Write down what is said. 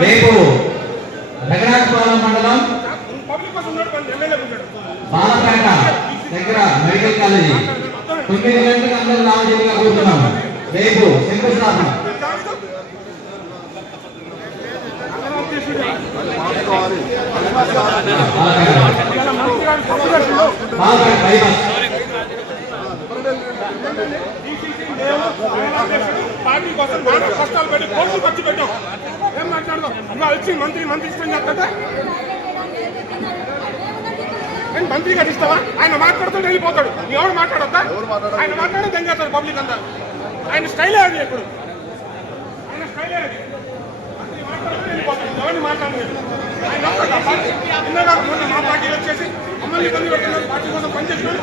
రేపు రఘునాథపురం మండలం బాలపేట దగ్గర మెడికల్ కాలేజీ తొమ్మిది గంటలకు అందరూ లావాదేవీగా కూర్చున్నాం రేపు శంకుస్థాపన పార్టీ కోసం కష్టాలు పెట్టి కోర్టు ఖర్చు పెట్టాం ఇంకా వచ్చి మంత్రి మంత్రి ఇష్టం చెప్తా నేను మంత్రి గారు ఇస్తావా ఆయన మాట్లాడుతూ వెళ్ళిపోతాడు. ఎవరు మాట్లాడొద్దా? ఆయన మాట్లాడే తెంగేస్తాడు పబ్లిక్ అంతా? ఆయన స్టైలే అది ఇప్పుడు? ఆయన స్టైలే అది మాట్లాడుతూ ఎవరిని మాట్లాడలేదు. ఆయన పార్టీ ఇందాక మొన్న మా పార్టీలో వచ్చేసి మమ్మల్ని ఇబ్బంది పెడుతున్నారు పార్టీ కోసం పనిచేస్తున్నాడు.